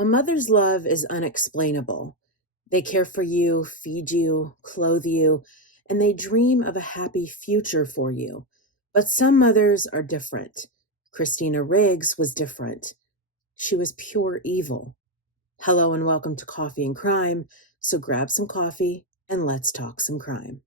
A mother's love is unexplainable. They care for you, feed you, clothe you, and they dream of a happy future for you. But some mothers are different. Christina Riggs was different. She was pure evil. Hello and welcome to Coffee and Crime. So grab some coffee and let's talk some crime.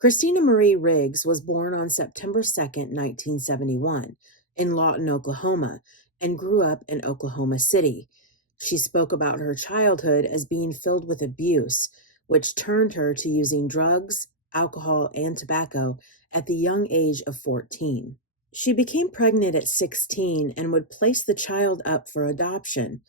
Christina Marie Riggs was born on September 2nd, 1971, in Lawton, Oklahoma, and grew up in Oklahoma City. She spoke about her childhood as being filled with abuse, which turned her to using drugs, alcohol, and tobacco at the young age of 14. She became pregnant at 16 and would place the child up for adoption.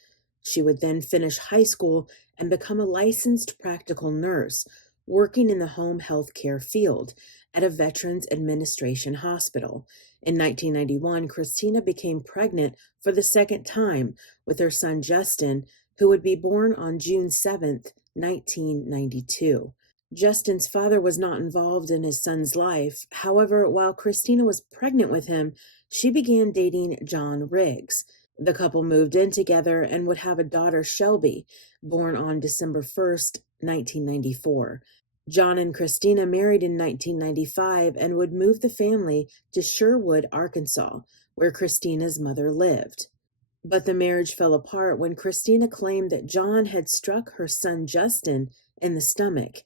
She would then finish high school and become a licensed practical nurse, working in the home health care field at a Veterans Administration hospital. In 1991, Christina became pregnant for the second time with her son Justin, who would be born on June 7th, 1992. Justin's father was not involved in his son's life. However, while Christina was pregnant with him, she began dating John Riggs. The couple moved in together and would have a daughter, Shelby, born on December 1st, 1994. John and Christina married in 1995 and would move the family to Sherwood, Arkansas, where Christina's mother lived. But the marriage fell apart when Christina claimed that John had struck her son Justin in the stomach.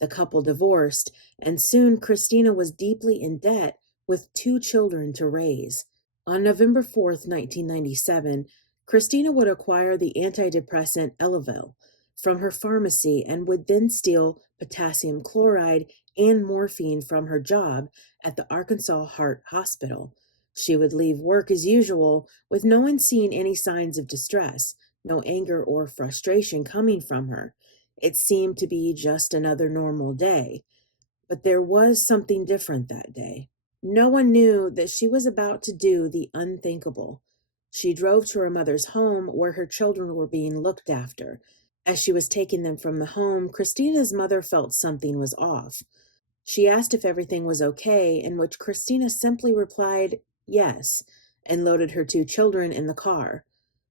The couple divorced, and soon Christina was deeply in debt with 2 children to raise. On November 4th, 1997, Christina would acquire the antidepressant Elavil from her pharmacy and would then steal potassium chloride and morphine from her job at the Arkansas Heart Hospital. She would leave work as usual with no one seeing any signs of distress, no anger or frustration coming from her. It seemed to be just another normal day. But there was something different that day. No one knew that she was about to do the unthinkable. She drove to her mother's home where her children were being looked after. As she was taking them from the home, Christina's mother felt something was off. She asked if everything was okay, in which Christina simply replied, yes, and loaded her 2 children in the car.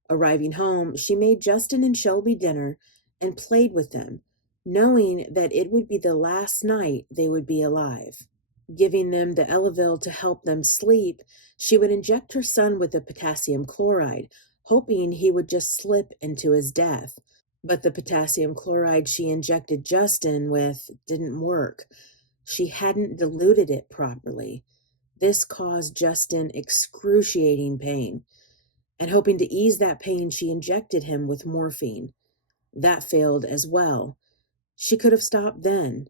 Arriving home, she made Justin and Shelby dinner and played with them, knowing that it would be the last night they would be alive. Giving them the Elavil to help them sleep, she would inject her son with the potassium chloride, hoping he would just slip into his death. But the potassium chloride she injected Justin with didn't work. She hadn't diluted it properly. This caused Justin excruciating pain. And hoping to ease that pain, she injected him with morphine. That failed as well. She could have stopped then.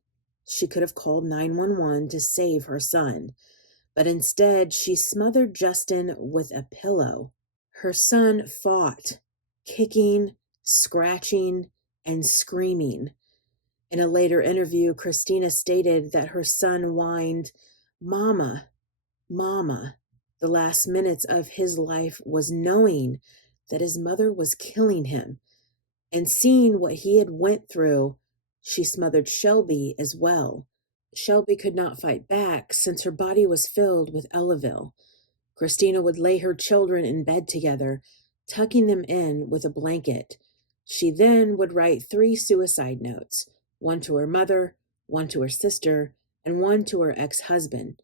She could have called 911 to save her son. But instead, she smothered Justin with a pillow. Her son fought, kicking, scratching, and screaming. In a later interview, Christina stated that her son whined, "Mama, Mama." The last minutes of his life was knowing that his mother was killing him. And seeing what he had went through, she smothered Shelby as well. Shelby could not fight back since her body was filled with Elavil. Christina would lay her children in bed together, tucking them in with a blanket. She then would write 3 suicide notes, one to her mother, one to her sister, and one to her ex-husband.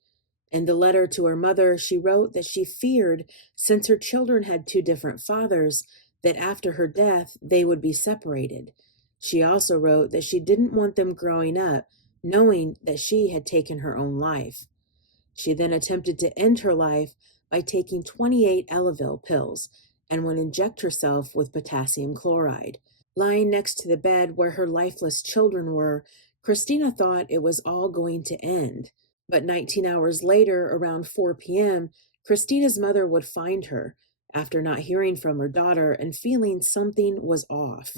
In the letter to her mother, she wrote that she feared, since her children had 2 different fathers, that after her death they would be separated. She also wrote that she didn't want them growing up knowing that she had taken her own life. She then attempted to end her life by taking 28 Elavil pills and would inject herself with potassium chloride. Lying next to the bed where her lifeless children were, Christina thought it was all going to end. But 19 hours later, around 4 p.m., Christina's mother would find her after not hearing from her daughter and feeling something was off.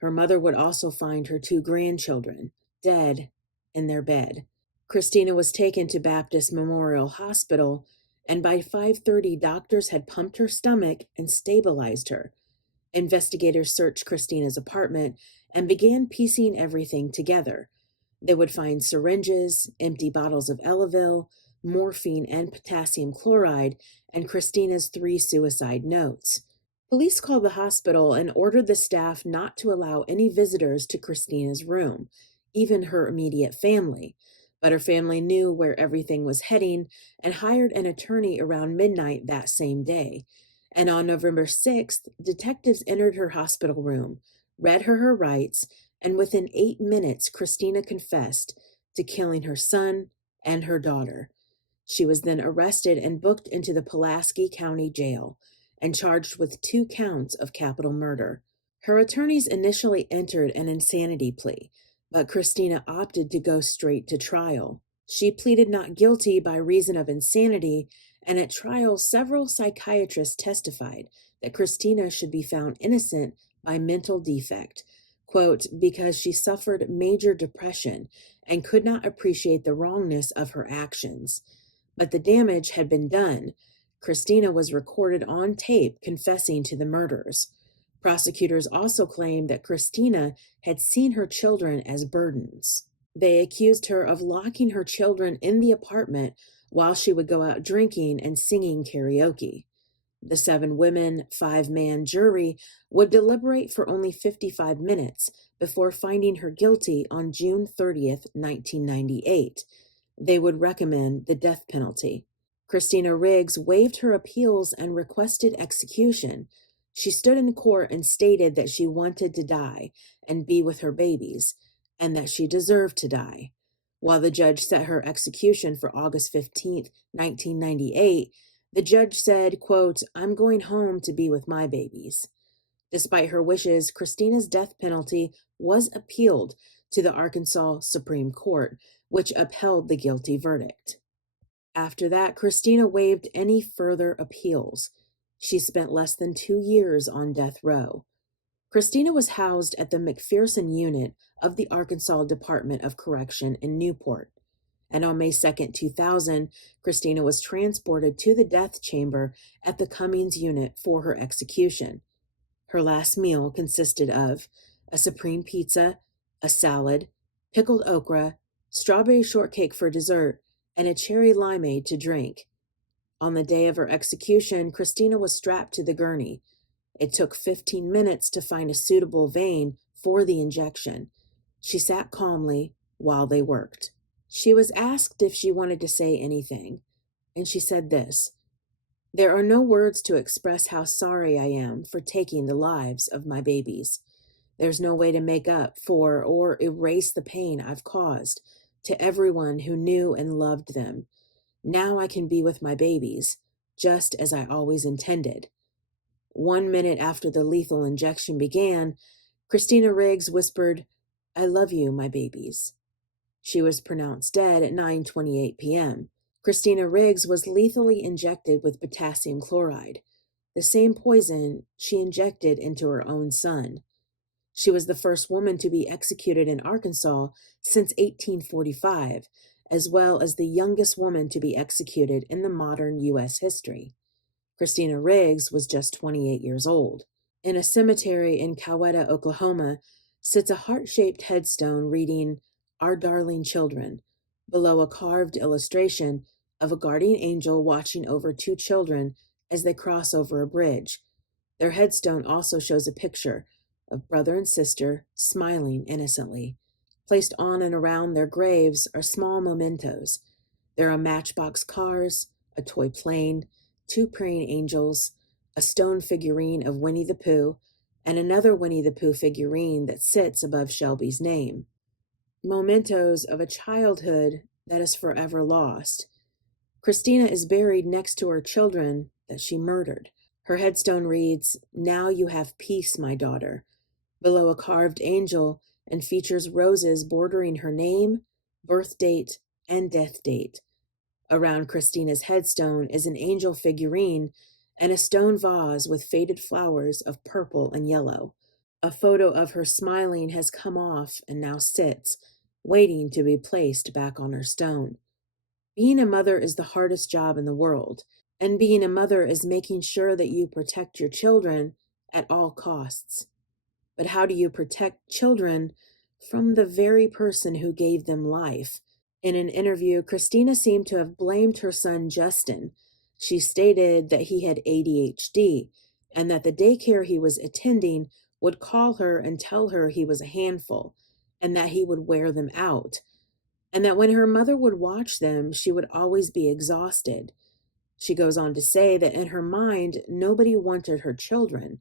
Her mother would also find her two grandchildren dead in their bed. Christina was taken to Baptist Memorial Hospital, and by 5:30, doctors had pumped her stomach and stabilized her. Investigators searched Christina's apartment and began piecing everything together. They would find syringes, empty bottles of Elavil, morphine, and potassium chloride, and Christina's 3 suicide notes. Police called the hospital and ordered the staff not to allow any visitors to Christina's room, even her immediate family. But her family knew where everything was heading and hired an attorney around midnight that same day. And on November 6th, detectives entered her hospital room, read her rights, and within 8 minutes, Christina confessed to killing her son and her daughter. She was then arrested and booked into the Pulaski County Jail and charged with 2 counts of capital murder. Her attorneys initially entered an insanity plea, but Christina opted to go straight to trial. She pleaded not guilty by reason of insanity, and at trial, several psychiatrists testified that Christina should be found innocent by mental defect, quote, because she suffered major depression and could not appreciate the wrongness of her actions. But the damage had been done. Christina was recorded on tape confessing to the murders. Prosecutors also claimed that Christina had seen her children as burdens. They accused her of locking her children in the apartment while she would go out drinking and singing karaoke. The 7-women, 5-man jury would deliberate for only 55 minutes before finding her guilty on June 30th, 1998. They would recommend the death penalty. Christina Riggs waived her appeals and requested execution. She stood in court and stated that she wanted to die and be with her babies, and that she deserved to die. While the judge set her execution for August 15th, 1998, the judge said, quote, "I'm going home to be with my babies." Despite her wishes, Christina's death penalty was appealed to the Arkansas Supreme Court, which upheld the guilty verdict. After that, Christina waived any further appeals. She spent less than 2 years on death row. Christina was housed at the McPherson unit of the Arkansas Department of Correction in Newport. And on May 2nd, 2000, Christina was transported to the death chamber at the Cummings unit for her execution. Her last meal consisted of a supreme pizza, a salad, pickled okra, strawberry shortcake for dessert, and a cherry limeade to drink. On the day of her execution, Christina was strapped to the gurney. It took 15 minutes to find a suitable vein for the injection. She sat calmly while they worked. She was asked if she wanted to say anything, and she said this: "There are no words to express how sorry I am for taking the lives of my babies. There's no way to make up for or erase the pain I've caused to everyone who knew and loved them. Now I can be with my babies, just as I always intended." 1 minute after the lethal injection began, Christina Riggs whispered, "I love you, my babies." She was pronounced dead at 9:28 p.m. Christina Riggs was lethally injected with potassium chloride, the same poison she injected into her own son. She was the first woman to be executed in Arkansas since 1845, as well as the youngest woman to be executed in the modern U.S. history. Christina Riggs was just 28 years old. In a cemetery in Coweta, Oklahoma, sits a heart-shaped headstone reading, "Our Darling Children," below a carved illustration of a guardian angel watching over 2 children as they cross over a bridge. Their headstone also shows a picture of brother and sister smiling innocently. Placed on and around their graves are small mementos. There are matchbox cars, a toy plane, 2 praying angels, a stone figurine of Winnie the Pooh, and another Winnie the Pooh figurine that sits above Shelby's name. Mementos of a childhood that is forever lost. Christina is buried next to her children that she murdered. Her headstone reads, "Now you have peace, my daughter," below a carved angel, and features roses bordering her name, birth date, and death date. Around Christina's headstone is an angel figurine and a stone vase with faded flowers of purple and yellow. A photo of her smiling has come off and now sits, waiting to be placed back on her stone. Being a mother is the hardest job in the world, and being a mother is making sure that you protect your children at all costs. But how do you protect children from the very person who gave them life? In an interview, Christina seemed to have blamed her son Justin. She stated that he had ADHD and that the daycare he was attending would call her and tell her he was a handful and that he would wear them out, and that when her mother would watch them, she would always be exhausted. She goes on to say that in her mind, nobody wanted her children.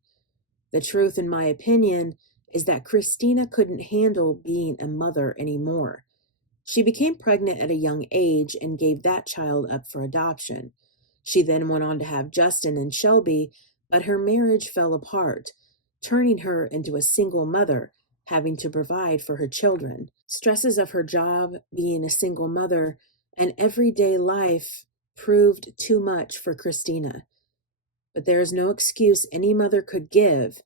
The truth, in my opinion, is that Christina couldn't handle being a mother anymore. She became pregnant at a young age and gave that child up for adoption. She then went on to have Justin and Shelby, but her marriage fell apart, turning her into a single mother, having to provide for her children. Stresses of her job, being a single mother, and everyday life proved too much for Christina. But there is no excuse any mother could give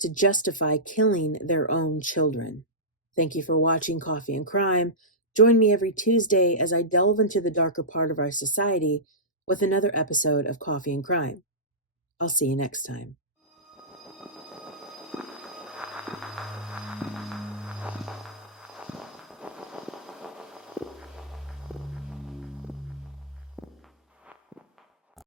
to justify killing their own children. Thank you for watching Coffee and Crime. Join me every Tuesday as I delve into the darker part of our society with another episode of Coffee and Crime. I'll see you next time.